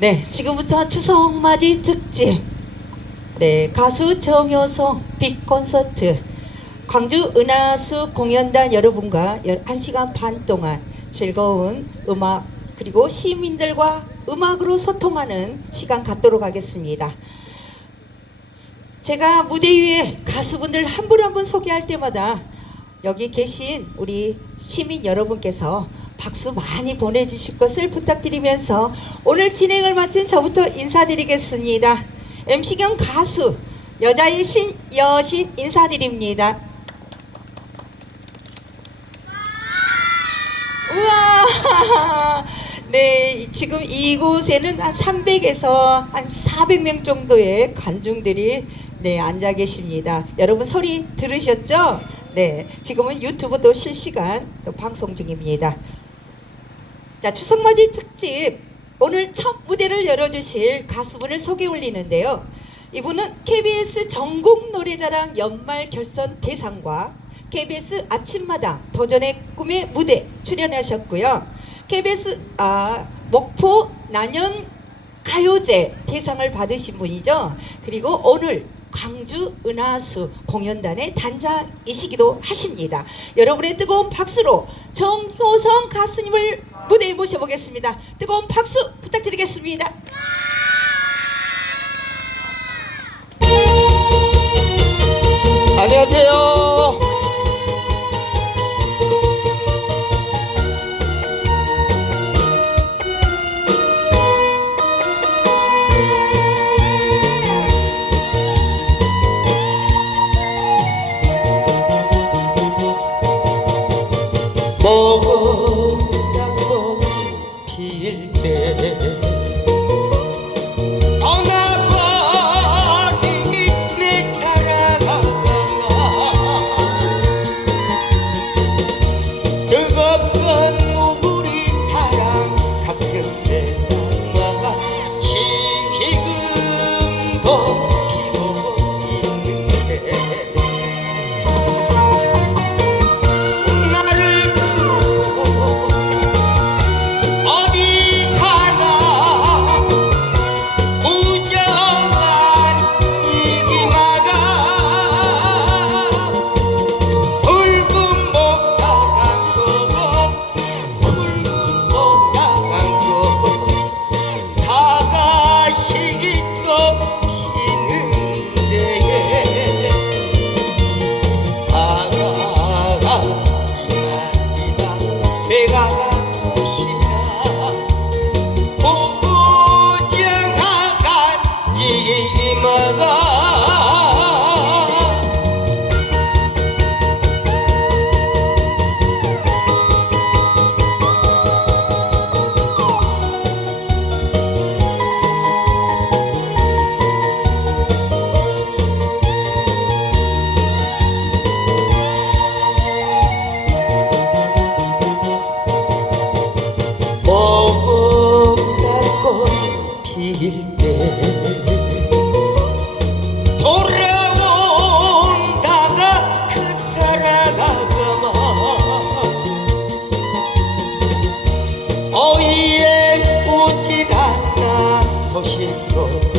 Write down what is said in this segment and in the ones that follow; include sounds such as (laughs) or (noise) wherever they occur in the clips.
네, 지금부터 추석 맞이 특집. 네, 가수 정효성 빅 콘서트. 광주 은하수 공연단 여러분과 1시간 반 동안 즐거운 음악 그리고 시민들과 음악으로 소통하는 시간 갖도록 하겠습니다. 제가 무대 위에 가수분들 한 분 한 분 소개할 때마다 여기 계신 우리 시민 여러분께서 박수 많이 보내주실 것을 부탁드리면서 오늘 진행을 맡은 저부터 인사드리겠습니다. MC 겸 가수 여자의 신 여신 인사드립니다. 우와! (laughs) 네, 지금 이곳에는 한 300에서 한 400명 정도의 관중들이 네, 앉아 계십니다. 여러분 소리 들으셨죠? 네, 지금은 유튜브도 실시간 또 방송 중입니다. 자, 추석맞이 특집 오늘 첫 무대를 열어주실 가수분을 소개 올리는데요. 이분은 KBS 전국 노래자랑 연말 결선 대상과 KBS 아침마당 도전의 꿈의 무대 출연하셨고요. KBS 아, 목포 난연 가요제 대상을 받으신 분이죠. 그리고 오늘 광주 은하수 공연단의 단장이시기도 하십니다. 여러분의 뜨거운 박수로 정효성 가수님을 무대에 모셔보겠습니다. 뜨거운 박수 부탁드리겠습니다. 먹었다고 필때 떠나버리기 내 사랑아 뜨겁던 배가 가고시나 보고 정하간 이 어이에 오질 않나 도시도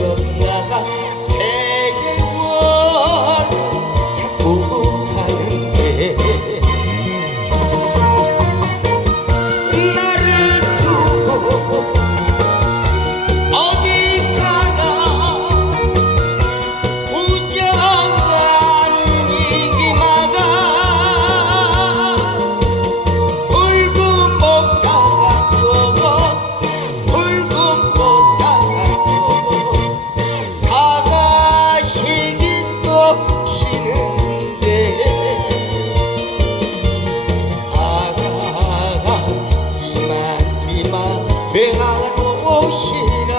배가오시라.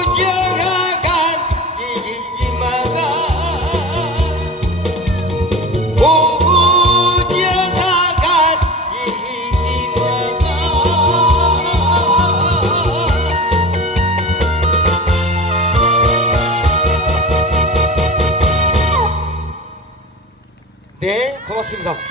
우구정아간 이기마가 우구정아간 이기마가 네 고맙습니다